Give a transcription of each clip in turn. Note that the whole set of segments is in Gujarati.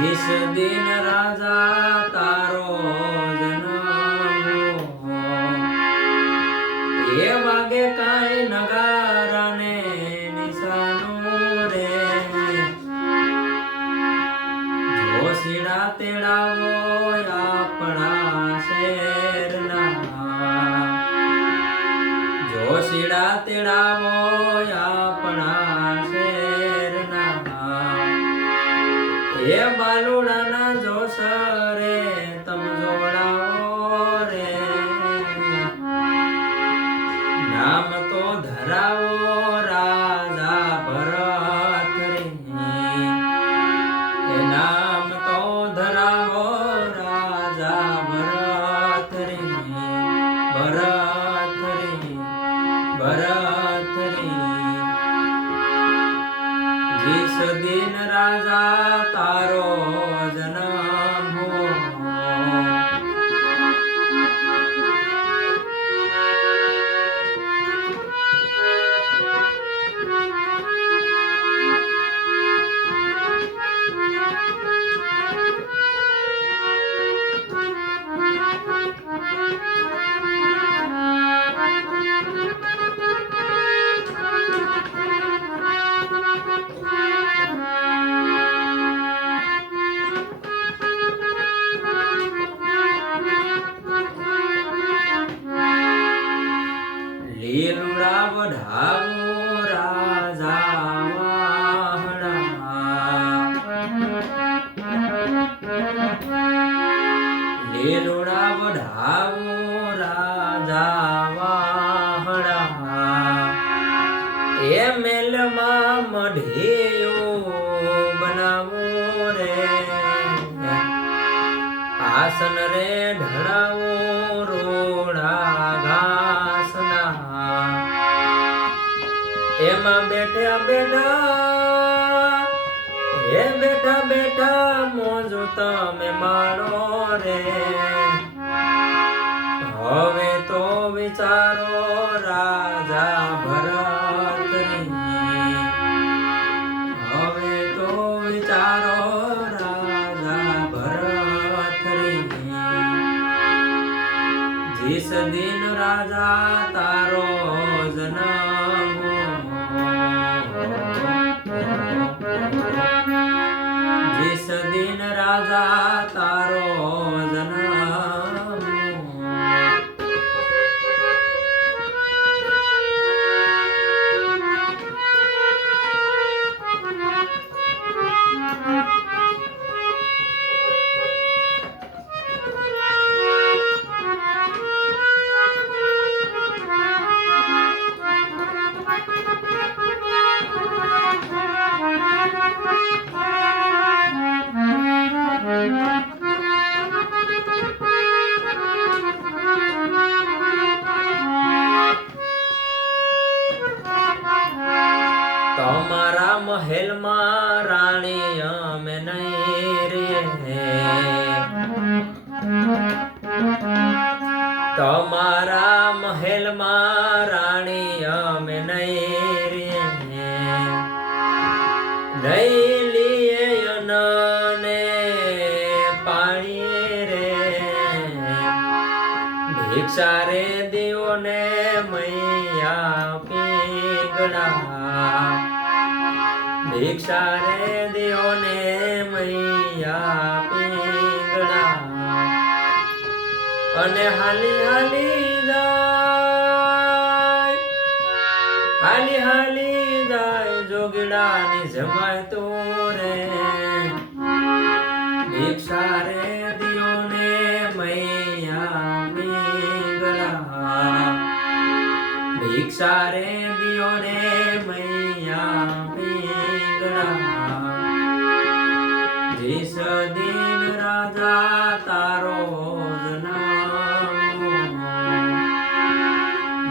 जिस दिन राजा तारो जन्म ये वागे काई नगारा ने निशानो रे जोशीड़ा तेड़ावो अपना शेरना जोशीड़ा तेड़ावो अपना शेरना ये बालुड़ा ना जोश रे तम जोड़ाओ रे नाम तो धरावो राजा भरत रे ये नाम तो धरावो राजा भरत रे भरत रे भरत रे जिस दिन राजा तारो जन्म हो લીલુડા વઢાવો રાજા વાહડા લીલુડા વઢાવો રાજા વાહડા એ મેલમાં મઢિયો બનાવો રે આસન રે ઢળાવો રોડા ઘાસના એમાં બેઠા બેઠા એ બેઠા બેઠા મોજો તમે માણો રે હવે તો વિચારો રાજા ભરત રી હવે તો વિચારો રાજા ભરત રી जिस दिन राजा तारो जन्म जिस दिन राजा तारो जन्म તમારા મહેલમાં રાણી અમે નહીં રે તમારા મહેલમાં રાણી અમે નહીં રે નહીં લીએ અનને પાણી રે ભિક્ષા રે દિયો ને મૈયા પીગડા भिक्षा रे दियो ने मैया पींगड़ा अने हाली हाली जाय हाली हाली जाय जोगड़ा नी जमाय तो रे भिक्षा रे दियो ने मैया पींगड़ा भिक्षा रे दियो ने मैया जिस दिन राजा तारो जन्म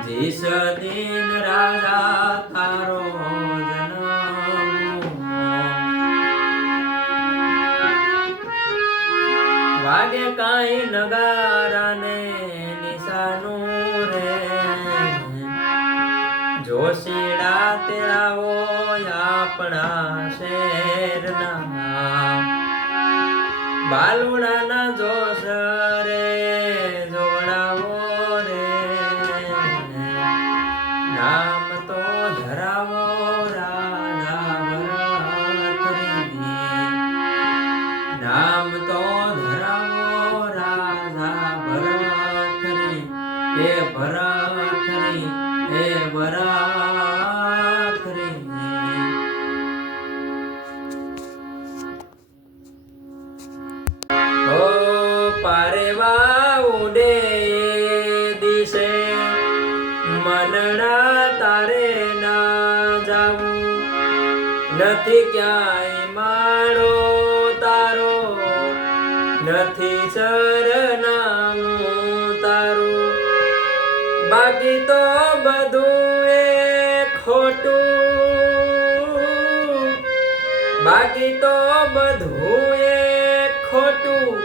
जिस दिन राजा तारो जन्म वागे काई नगारा ने निशानो रे जोशीड़ा तेड़ावो अपना शेरना બાલુડાના જોશ રે જોડાવો રે નામ તો ધરાવો રાધા ભરથરી નામ તો ધરાવો રાધા ભરથરી હે ભરથરી હે ભરથરી પારેવા ઉડે દિશે મનડા તારે ના જાવું નથી ક્યાંય મારો તારો નથી સરનામું તારું બાકી તો બધું એ ખોટું બાકી તો બધું એ ખોટું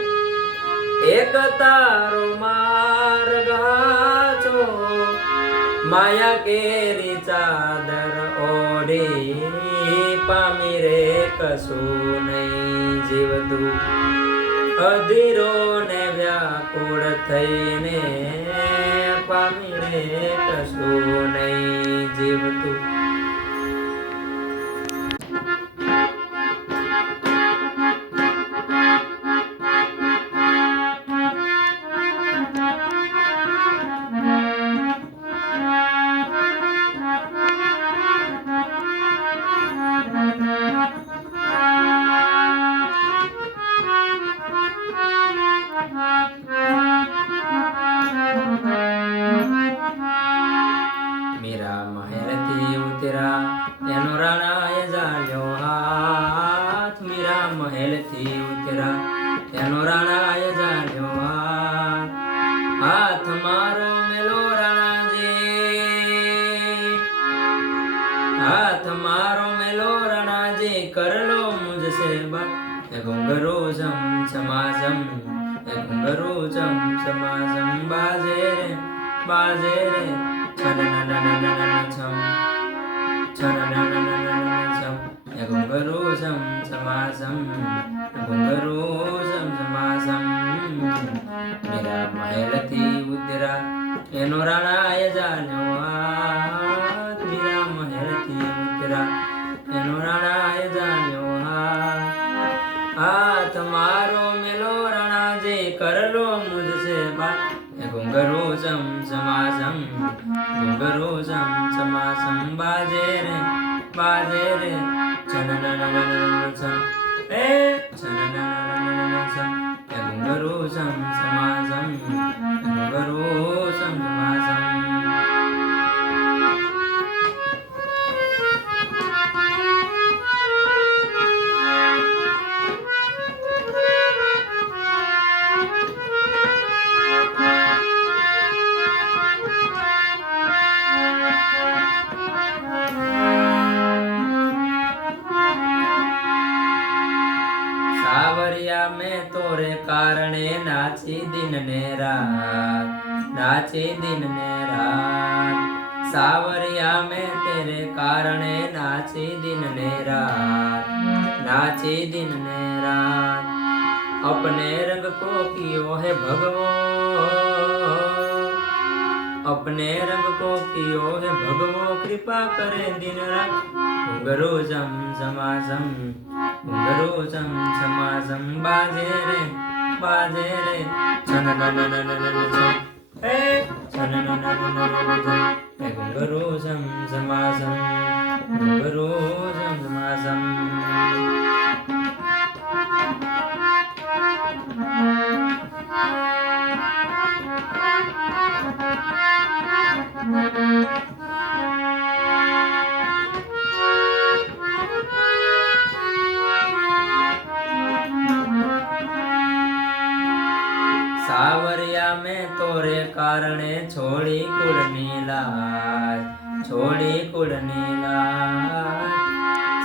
એક તારો માર્ગ હાચો માયા કેરી ચાદર ઓઢી પામી રે કશું નહીં જીવતું અધીરો ને વ્યાકુળ થઈને પામી રે કશું નહીં જીવતું મીરા મહેલથી ઉતરા એનો રાણાએ જાળ્યો હાથ મીરા મહેલથી ઉતરા એનો રાણાએ જાળ્યો હાથ મારો મેલો રાણાજી હાથ મારો મેલો રાણાજી કરલો મુझसे बात घुंघरू झम समाजम घुंघरू झम समाजम बाजे रे छम घुंघरू झम समाजम घुंघरू झम समाजम मीरा મહેલથી ઉતરા એનો રાણાએ જાળ્યો હાથ મીરા મહેલથી ઉતરા એનો રાણાએ જાળ્યો હાથ મારો મેલો રાણાજી કરલો મુझसे बात घुंघरू झम समाजम घुंघरू झम समाजम बाजे रे छम ए छम घुंघरू झम समाजम घुंघरू झम समाजम सावरिया में तोरे कारणे नाची दिन ने रात नाची दिन ने रात सावरिया में तेरे कारणे नाची दिन ने रात नाची दिन ने रात अपने रंग को कियो है भगवो अपने रंग को कियो है भगवो कृपा करे दिन रात घुंघरू झम समाजम घुंघरू झम समाजम बाजे रे छन घुंघरू झम समाजम घुंघरू झम समाजम सावरिया में तोरे कारणे छोड़ी कुड़नी लाज छोड़ी कुड़नी लाज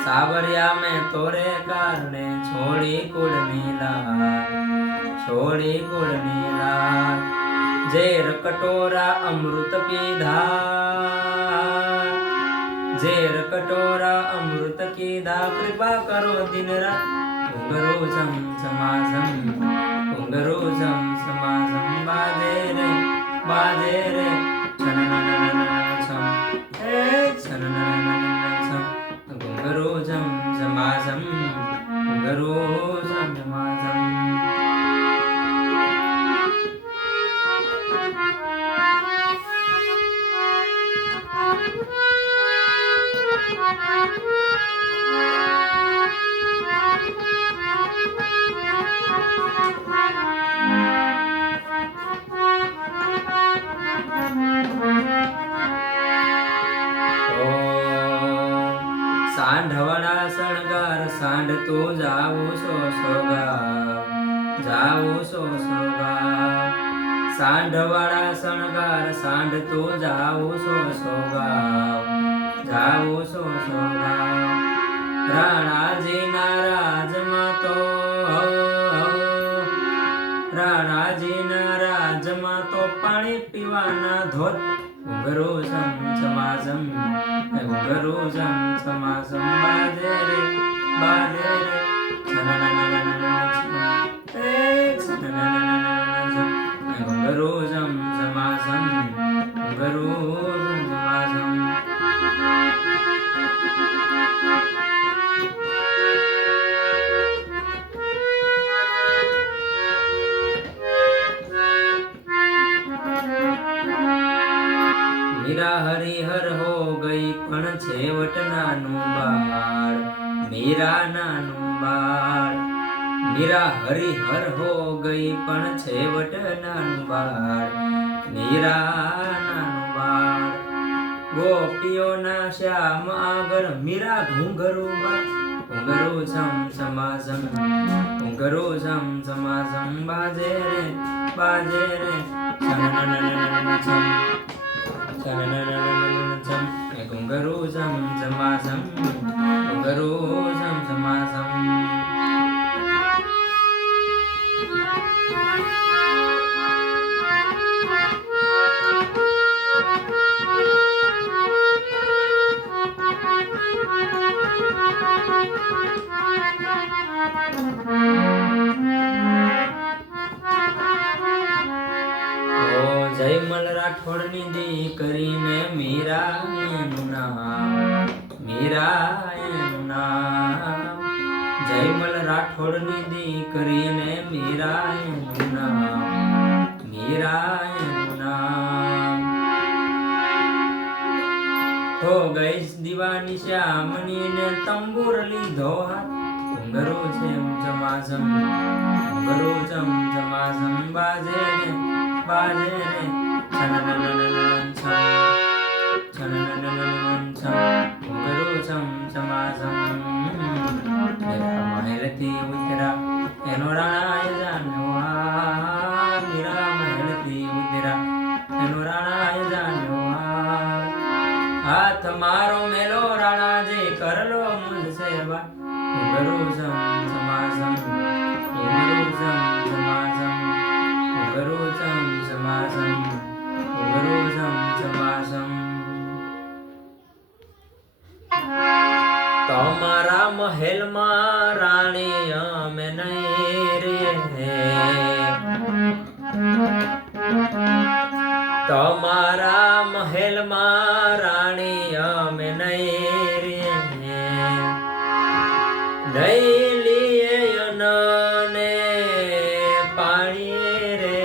सावरिया में तोरे कारणे छोड़ी कुड़नी लाज जेर कटोरा अमृत पीधा जेर कटोरा अमृत कीधा कृपा करो दिन रात घुंघरू झम झमाझम घुंघरू झम झमाझम बाजे रे छननननननन छम हे छनननननन छम घुंघरू झम झमाझम घुंघरू झम झमाझम सांढवणा शणगार सांड तू जाऊ सो सोगा जाऊ सो सोगा सांढवणा शणगार सांड तू जाऊ सो सोगा जाऊ सो सोगा राणाजीना રાજમાં તો રાણાજીના રાજમાં તો પાણી પીવાના ધોધ ઘુંઘरू ઝમ ઝમાઝમ ઘુંઘरू ઝમ ઝમાઝમ બાજે રે છનનનનનન છમ હે છનનનનનન છમ ઘુંઘरू ઝમ ઝમાઝમ ઘુંઘरू ઝમ ઝમાઝમ मीरा हरिहर हो गई पण छेवट नानु बाळ मीरा नानु बाळ मीरा हरिहर हो गई पण छेवट नानु बाळ मीरा नानु बाळ गोपीओना श्याम આગળ મીરા ઘુંઘरू ઘુંઘरू ઝમ ઝમાઝમ ઘુંઘरू ઝમ ઝમાઝમ બાજે રે છનનનનનન છમ छम घुंघरू झम झमाझम घुंघरू झम झमाझम જયમલ રાઠોડની દીકરીને મીરાનું નામ જયમલ રાઠોડની દીકરીને મીરાનું નામ હો ગઈ દીવાની શ્યામની ને તંબુર લીધો હાથ ઘુંઘरू ઝમ ઝમાઝમ ઘુંઘरू ઝમ ઝમાઝમ બાજે રે छनननननन छम छनननननन छम घुंघरू झम झमाझम मीरा મહેલથી ઉતરા એનો રાણાએ જાણ્યો મીરા મહેલથી ઉતરા એનો રાણાએ જાણ્યો હાથ મારો મેલો રાણાજી કરલો મુझ સેવા ઘુંઘरू ઝમ ઝમાઝમ ઘુંઘरू ઝમ ઝમાઝમ ઘુંઘरू ઝમ ઝમાઝમ ઘુંઘरू ઝમ ઝમાઝમ તમારા મહેલમાં રાણી અમે નહીં રે તમારા મહેલમાં રાણી અમે નહીં રે નહીં લીએ અનને પાણી રે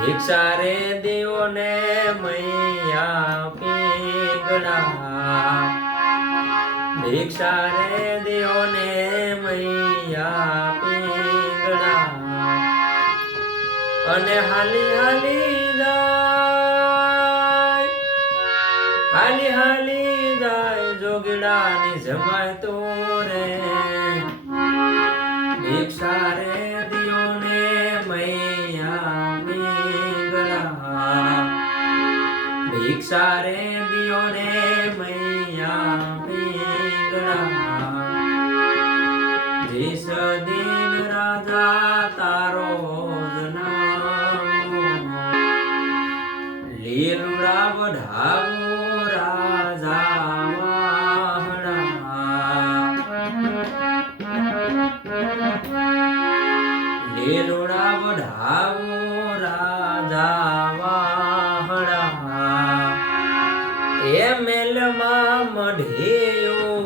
ભિક્ષા રે દેવો ને મૈયા પીગળા ભિક્ષા રે દેવો ને મૈયા પીગળા અને હાલી હાલી જાય જોગીડાની જમાય તો રે ભિક્ષા રે દિયો ને મૈયા પીગળા ભિક્ષા રે દિયો ને મૈયા પીગળા जिस दिन राजा तारो લીલુડા વઢાવો રાજા વાહણા લીલુડા વઢાવો રાજા વાહડા એ મેલમાં મઢિયો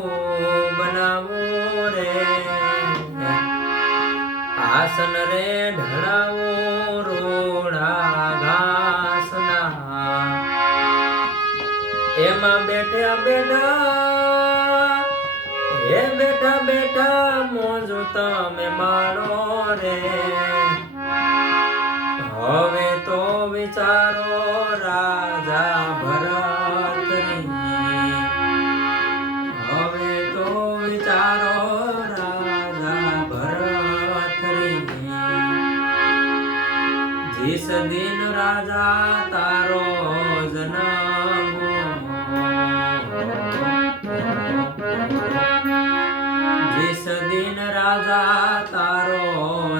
બનાવો રે આસન રે ઢળાવો રોડા ઘાસના એમાં બેઠા બેઠા એ બેઠા બેઠા મોજો તમે માણો રે હવે તો વિચારો રાજા ભરતની હવે તો વિચારો રાજા ભરતની જીસ દિન રાજા તારો જન્મ જીસ દિન રાજા તારો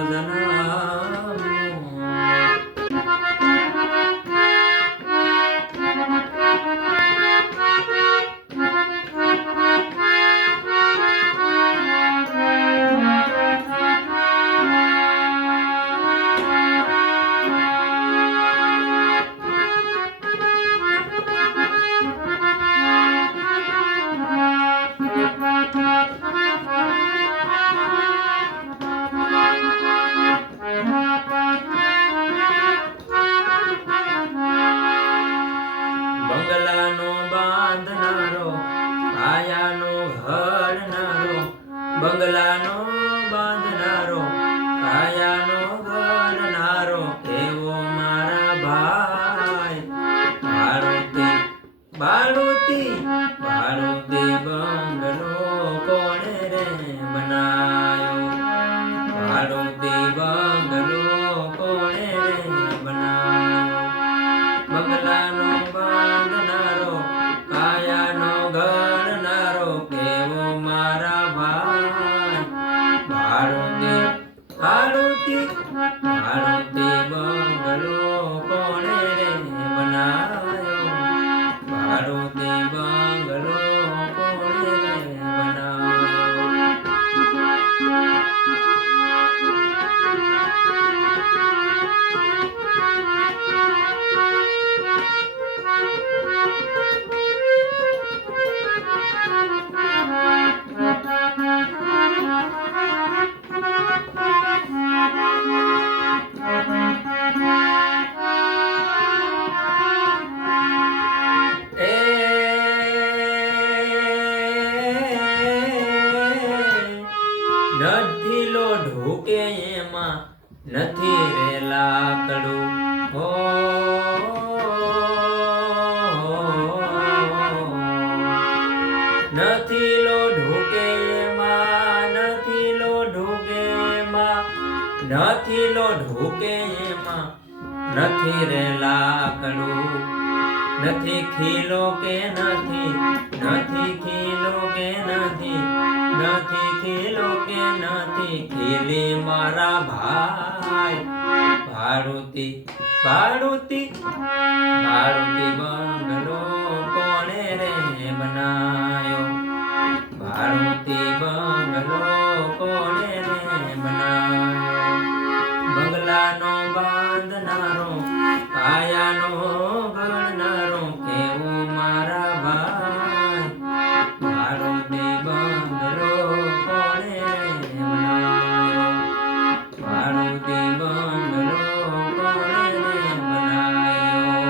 જન્મ બંગલાનો બાંધનારો કાયાનો ઘડનારો બંગલાનો બાંધનારો કાયાનો ઘડનારો એવો મારા ભાઈ બાળુતી બાળુતી બાળુતી બંગલો કોણે રે બનાયો બાળુતી બંગલો કોણે રે બનાયો બંગલાનો બાંધનારો કાયાનો ઘડનારો કેવો મારા ભાઈ બાળુતી બાળુતી બાળુતી બંગલો કોણે રે બનાયો બાળુતી બંગલો કોણે રે બનાયો નથી લો ઢોકે એમાં નથી રે લાકડું હો નથી લો ઢોકે એમાં નથી લો ઢોકે એમાં નથી લો ઢોકે એમાં નથી રે લાકડું નથી ખીલો કે નથી નથી ખીલો કે નથી નથી ખીલો કે નથી ખીલી મારા ભાઈ બાળુતી બાળુતી બાળુતી બંગલો કોણે રે બનાયો બાળુતી બંગલો કોણે રે બનાયો બંગલાનો બાંધનારો કાયાનો ઘડનારો કેવો મારા ભાઈ બાળુતી બંગલો કોણે રે બનાયો બાળુતી બંગલો કોણે રે બનાયો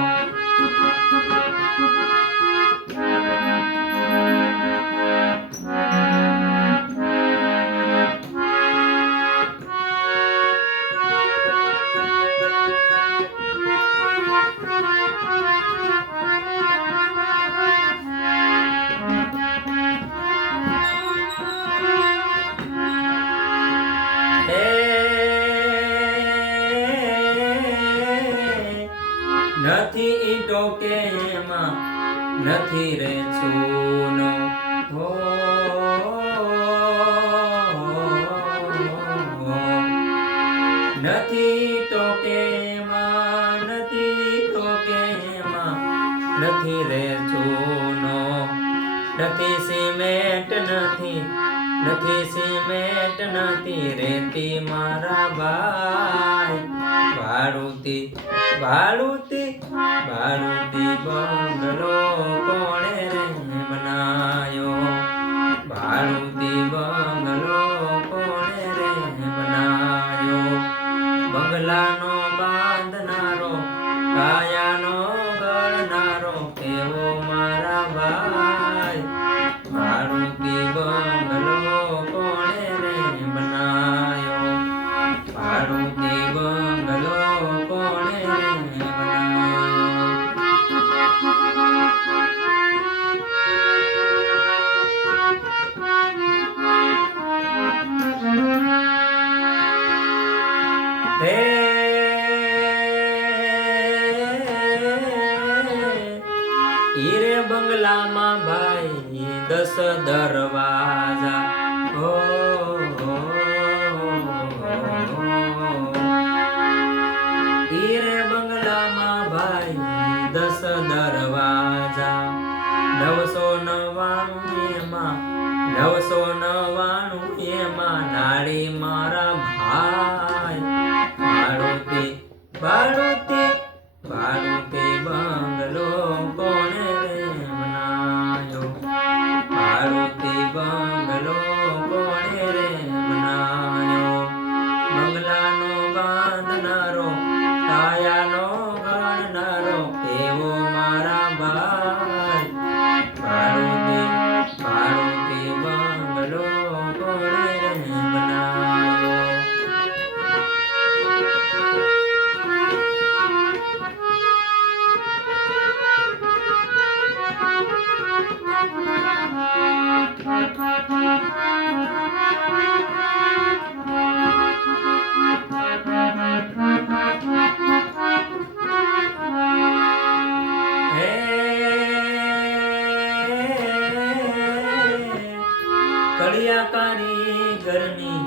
નથી ઈંટો કે એમાં નથી રે ચૂનો હો નથી તો કે એમાં નથી તો કે એમાં નથી રે ચૂનો નથી સિમેન્ટ નથી નથી સિમેન્ટ નથી રેતી મારા ભાઈ ભાડુતી ભાડુતી ભાડુતી બંગલો કોણે રે બનાયો ભાડુતી બંગલો કોણે રે બનાયો બંગલાનો બાંધનારો કાયાનો ગળનારો કેવો મારા ભાઈ ભાડુતી બંગલો કોણે રે બનાયો ભાડુતી બંગલો કોણે રે બનાયો હે હીરે બંગલામાં ભાઈ 10 દરવાજા હો હીરે બંગલામાં ભાઈ 10 દરવાજા 999 એમાં 999 એમાં નાળી મારા ભાઈ ભાડુતી ભાડુતી ભાડુતી બંગલો કોણે રે બનાયો ભાડુતી બંગલો કોણે રે બનાયો બંગલાનો બાંધનારો કાયાનો ગણનારો એવો મારા ભાઈ ભાડુતી ભાડુતી બંગલો કોણે રે બનાયો કડિયા કારીગરની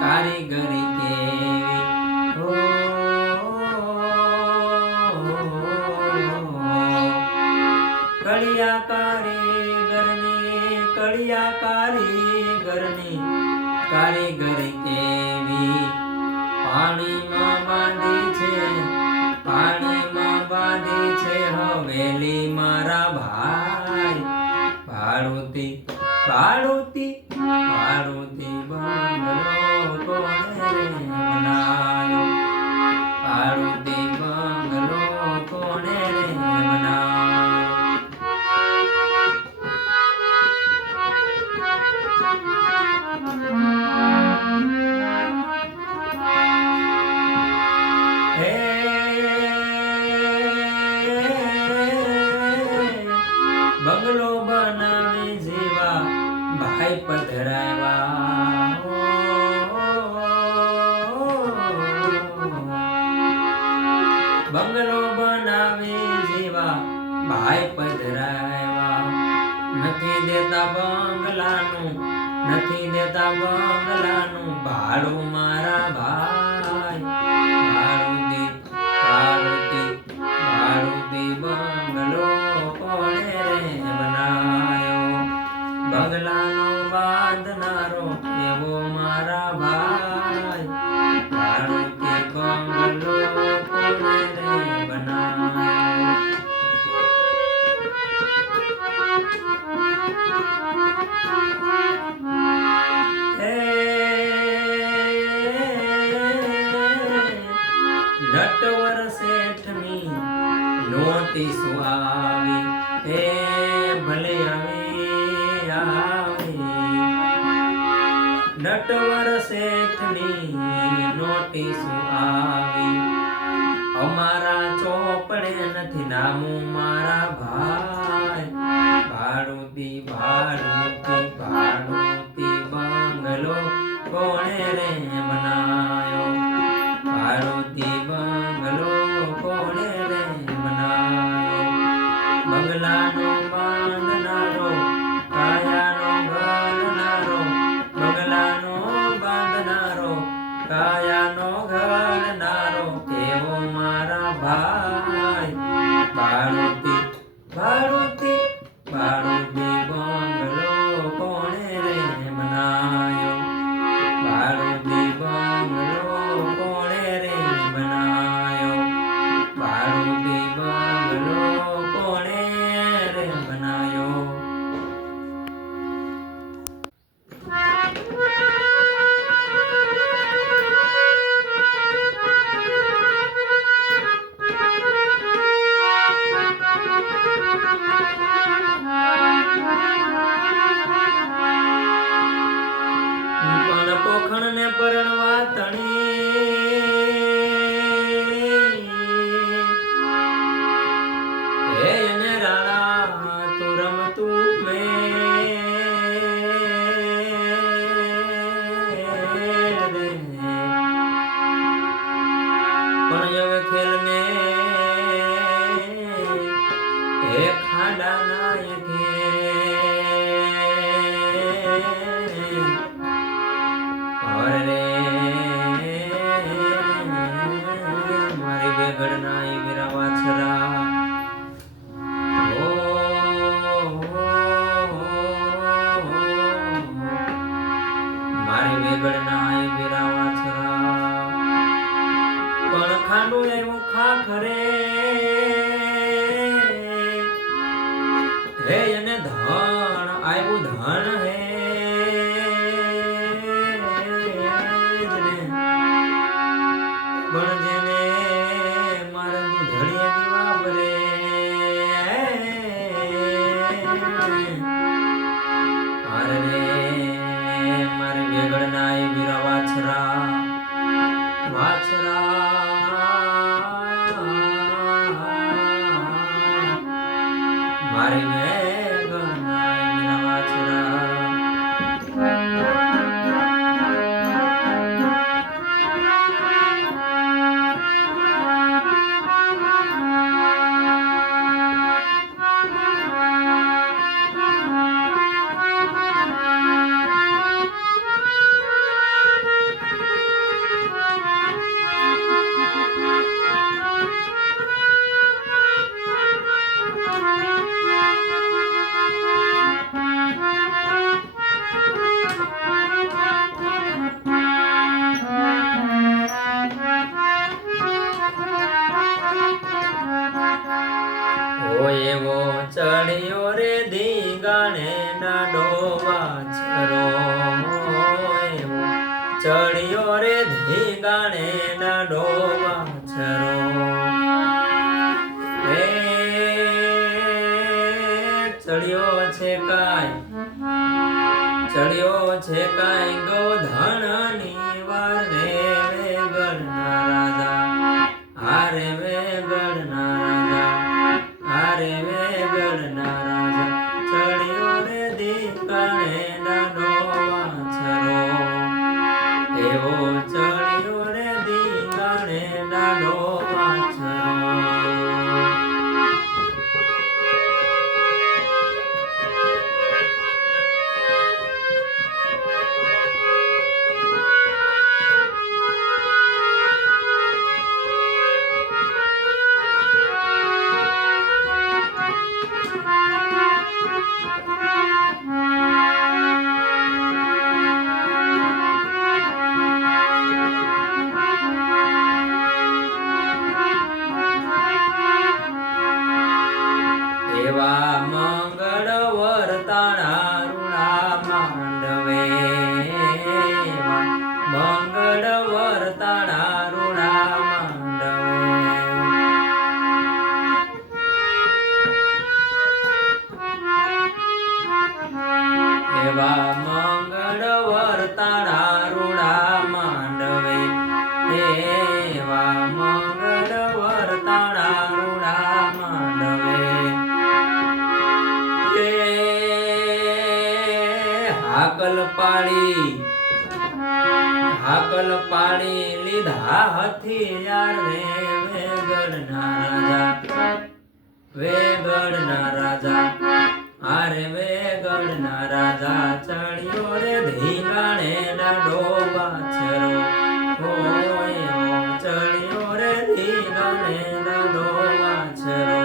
કારીગરી કેવી હો કડિયા કારીગરની કારીગરી કેવી પાણીમાં બાંધી છે હવેલી મારા ભાઈ ભાડુતી ભાડુતી ભાડુતી બંગલો કોણે રે બનાયો ભાડુતી બંગલો કોણે રે બનાયો હે બંગલો બનાવી જેવા ભાઈ પધરાવ્યા બંગલો બનાવી જેવા ભાઈ પધરાવ્યા નથી દેતા બંગલાનું ભાડું મારા ભાઈ ભાડુતી ભાડુતી ભાડુતી બંગલો કોણે રે બનાયો બંગલાનો બાંધનારો એવો મારા ભાઈ ભાડુતી બંગલો કોણે રે બનાયો નટવર શેઠની નોટિસ આવી હે ભલે આવી નટવર શેઠની નોટિસ આવી અમારા ચોપડે નથી નામું મારા ભાઈ ભાડુતી ભાડુતી ભાડુતી બંગલો કોણે રે બનાયો ભાડુતી બંગલો કોણે રે બનાયો બંગલાનો બાંધનારો કાયાનો ગણનારો બંગલાનો બાંધનારો કાયાનો ગણનારો કેવો મારા ભાઈ ભાડુતી ભાડુતી ભાડુતી બંગલો કોણે રે બનાયો મખણ ને પરણવા તણી હે એને રાણા તું રમતું પણ હવે ખેલ ને હે ખાડા નાયકે અરે મારી બેગડના એ વીરા વાછરા મારી બેગડના એ વીરા વાછરા પણ ખાંડું એવું ખાખરે હે એને ધન આવ્યું ધન હે પણ જેને મારે તું ધણીએ દીવા ભરે અરે મારે બેગડના એ વીરા વાછરા મારી બેગડના એ વીરા વાછરા એવો ચડ્યો રે ધીંગાણે ડાડો વાછરો એવો ચડ્યો રે ધીંગાણે ડાડો વાછરો એ ચડ્યો છે કાંઈ ગોધણની વાર રે વેગડના રાજા હારે વેગડના રાજા હારે વેગડના રાજા ચડ્યો રે ધીંગાણે ડાડો વાછરો એવો ચડ્યો રે ધીંગાણે ડાડો વાછરો એવા મંગળ વર્તાણા રૂણા માંડવે મંગળ વર્તાણા રૂણા માંડવે એવા મંગળ વર્તાણા રૂણા માંડવે એવા મંગળ વર્તાણા રૂણા માંડવે હાકલ પાડી લીધા હથિયાર રે વેગડના રાજા આરે વેગડના રાજા ચડ્યો રે ધીંગાણે ડાડો વાછરો ચડ્યો રે ધીંગાણે ડાડો વાછરો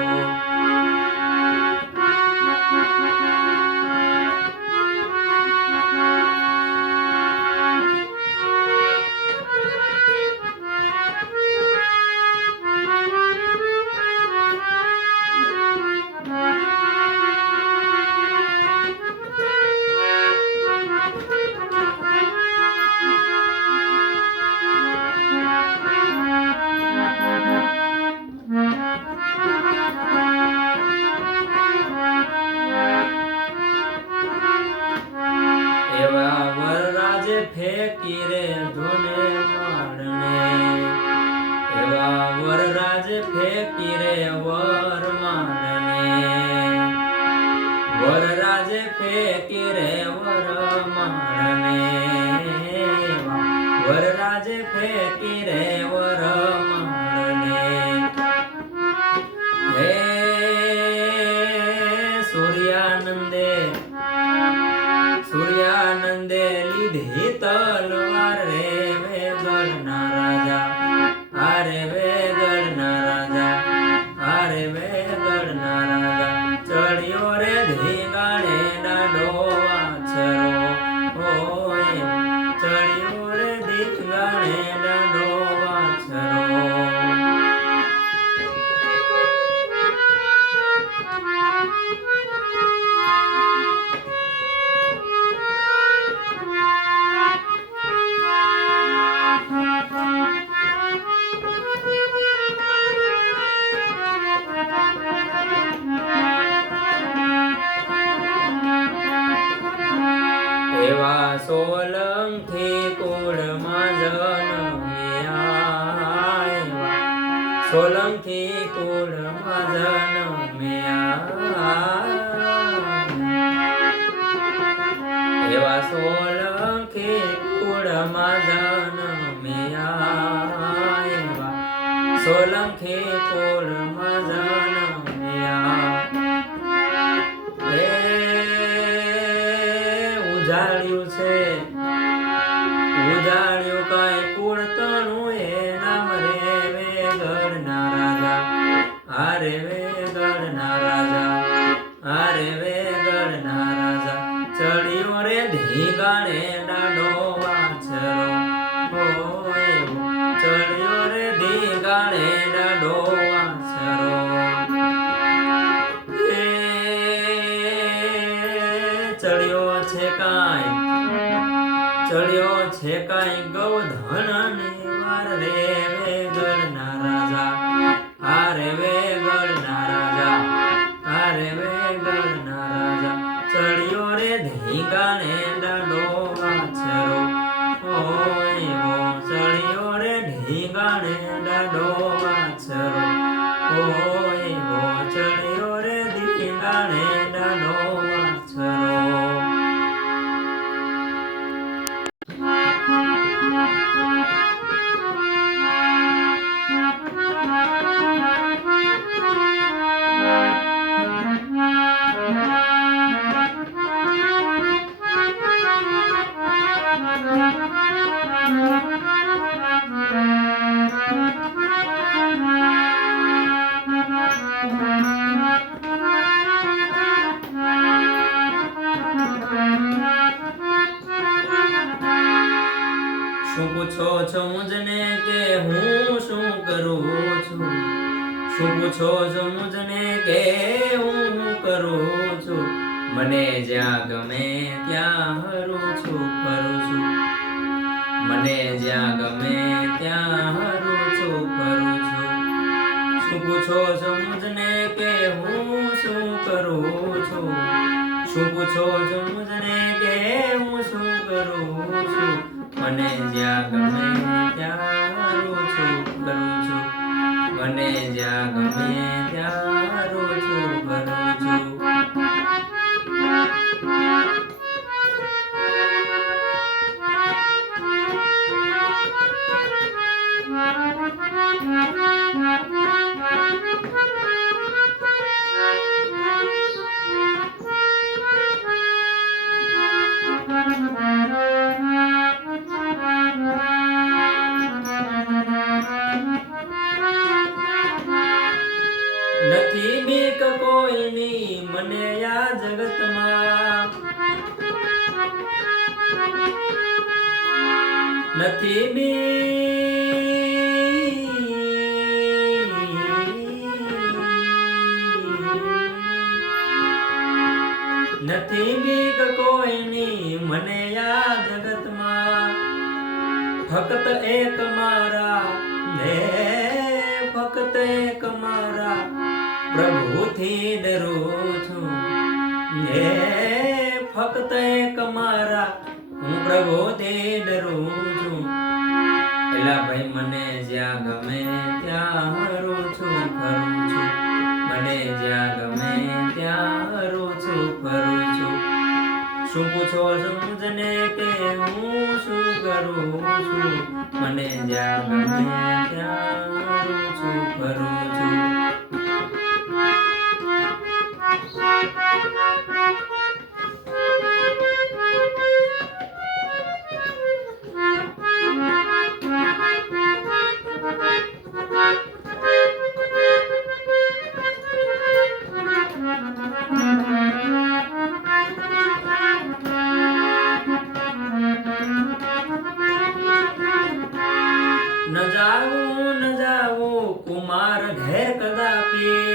એવા વરરાજે ફેંકી રે ધોને મારણે, એવા વરરાજે ફેંકી રે વર મારણે, વરરાજે ફેંકી રે વર મારણે, વરરાજે ફેંકી રે વર મારણે. હે સૂર્યાનંદે લીધી તલવાર રે વેગળના રાજા, આરે વેગળના રાજા, આરે વેગળના રાજા. ચડ્યો રે ધીંગાણે ડાડો વાછરો, ઓય ચડ્યો રે ધીંગાણે ડાડો વાછરો. એવા સોલંકી કુળમાં જન્મ્યા, એવા સોલંકી કુળમાં જન્મ્યા, એવા સોલંકી કુળમાં જન્મ્યા, એવા સોલંકી કુળમાં જન્મ્યા. ઉજાડ્યું છે ઉજાડ્યું કઈ કુળ તણું એ નામ રે વેગળના રાજા, આરે વેગળના રાજા, આરે વેગળના રાજા. ચડ્યો રે ધીંગાણે ડાડો વાછરો, ઓય ચડ્યો રે ધીંગાણે ડાડો વાછરો. ચડ્યો છે કાંઈ ગૌધનની વાર રે વેગળના રાજા, આરે વેગળના રાજા, આરે વેગળના રાજા. ચડ્યો રે ધીંગાણે ડાડો વાછરો, ઓય ચડ્યો રે ધીંગાણે ડાડો વાછરો, ઓય ચડ્યો રે ધીંગાણે ડાડો વાછરો. શું પૂછો છો મુજને કે હું શું કરું છું, શું પૂછો છો મુજને કે હું કરું છું. મને જ્યાં ગમે ત્યાં હરું છું ફરું છું, મને જ્યાં ગમે ત્યાં હરું છું ફરું છું. શું પૂછો છો મુજને કે હું શું કરું છું, શું પૂછો છો મુજને કે હું શું કરું છું. મને જ્યાં ગમે ત્યાં હરું છું ફરું છું, મને જ્યાં ગમે ત્યાં હરું છું ફરું છું. નથી બીક કોઈની મને આ જગતમાં, નથી બીક કોઈની મને આ જગતમાં. ફક્ત એક મારા ને ફક્ત એક મારા પ્રભુથી ડરું છું, ને ફક્ત એક મારા પ્રભુથી ડરું છું. એલા ભાઈ મને જ્યાં ગમે ત્યાં હરું છું ફરું છું. મને જ્યાં ગમે ત્યાં હરું છું ફરું છું. શું પૂછો સમજને કે હું શું કરું છું. મને જ્યાં ગમે ત્યાં હરું છું ફરું છું. ન જાવું કુમાર ઘેર કદાપી.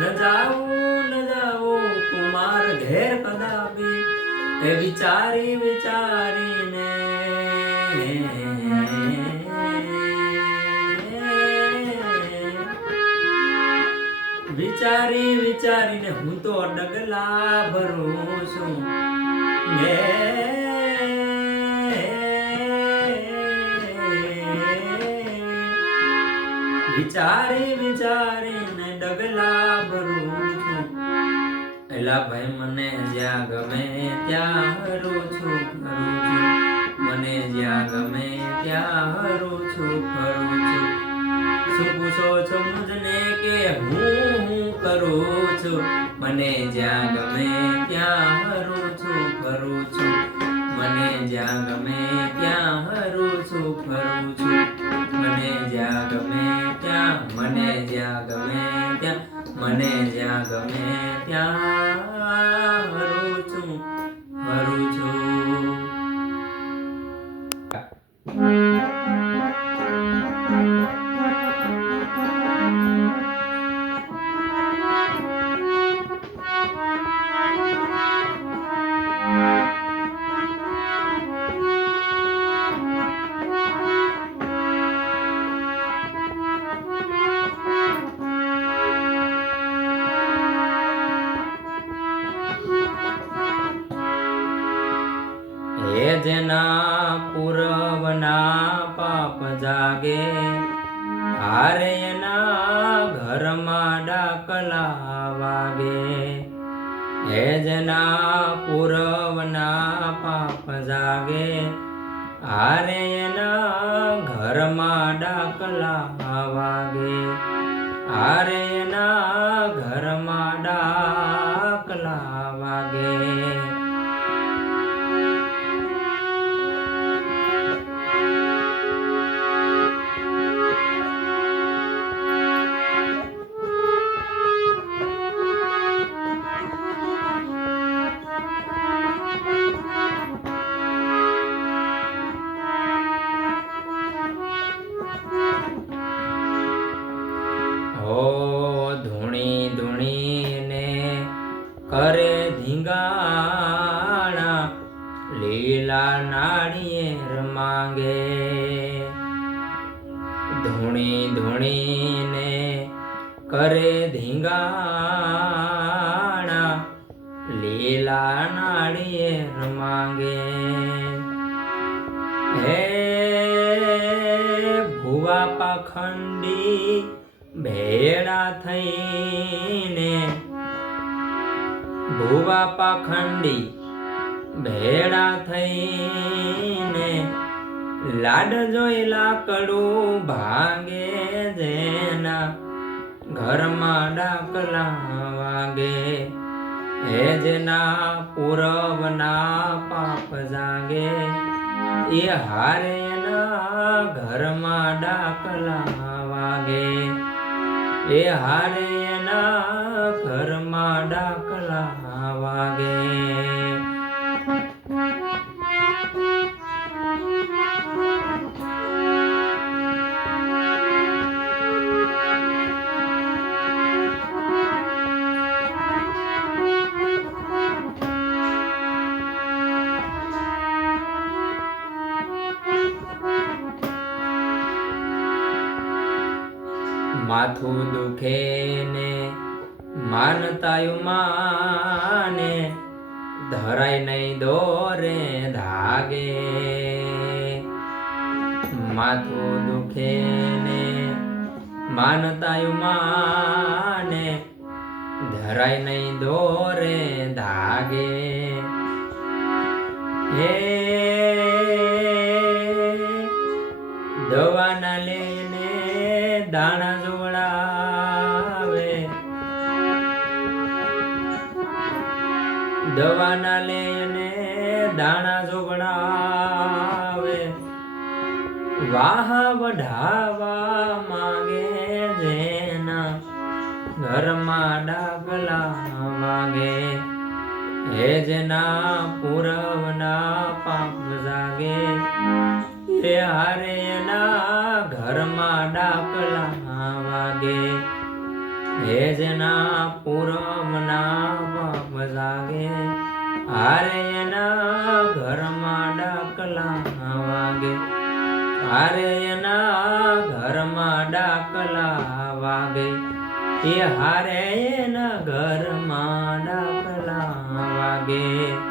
ન જાવું કુમાર ઘેર કદાપી. એ વિચારીને વિચારીને હું તો ડગલા ભરું છું. વિચારીને ડગલા ભરું છું. એલા ભાઈ મને જ્યાં ગમે ત્યાં હરું છું ફરું છું. મને જ્યાં ગમે ત્યાં હરું છું ફરું છું. શું પૂછો છો મુજને કે હું કરું છું. મને જ્યાં ગમે ત્યાં હરું છું ફરું છું. મને જ્યાં ગમે ત્યાં હરું છું ફરું છું. મને જ્યાં ગમે ત્યાં મને જ્યાં ગમે ત્યાં મને જ્યાં ગમે ત્યાં હરું છું ફરું છું. હે જેના પૂરવના પાપ જાગે. હારે એના ઘરમાં ડાકલા વાગે. હે જેના પૂરવના પાપ જાગે. હારે એના ઘરમાં ડાકલા વાગે. હારે એના ઘરમાં ડાકલા વાગે. ધૂણીને કરે ધીંગાણા. લીલા નાળિયેર માંગે. ધૂણીને કરે ધીંગાણા. લીલા નાળિયેર માંગે. હે ભુવા પાખંડી ભેળા થઈને. ભુવા પાખંડી ભેળા થઈને. લાડ જોઈ લાકડું ભાંગે. જેના ઘરમાં ડાકલા વાગે. હે જેના પૂરવના પાપ જાગે. એ હારે ના ઘરમાં ડાકલા વાગે. એ હારે ના ઘરમાં ડાકલા વાગે. માથું દુખે ને માનતાયું માને ધરાય નહીં દોરે ધાગે માથું દુખે ને માનતાયું માને ધરાય નહીં દોરે ધાગે હે દવાના લઈને દાણા જોડાવે દવાના લઈને દાણા જોગણાવે વાહ વઢાવા માંગે જેના ઘરમાં ડાગલા વાગે હે જેના પૂરવના પાપ જાગે હે હારે એના ઘરમાં ડાકલા વાગે હે જેના પૂરવના પાપ જાગે હારે એના ઘરમાં ડાકલા વાગે હારે એના ઘરમાં ડાકલા વાગે એ હારે એના ઘરમાં ડાકલા વાગે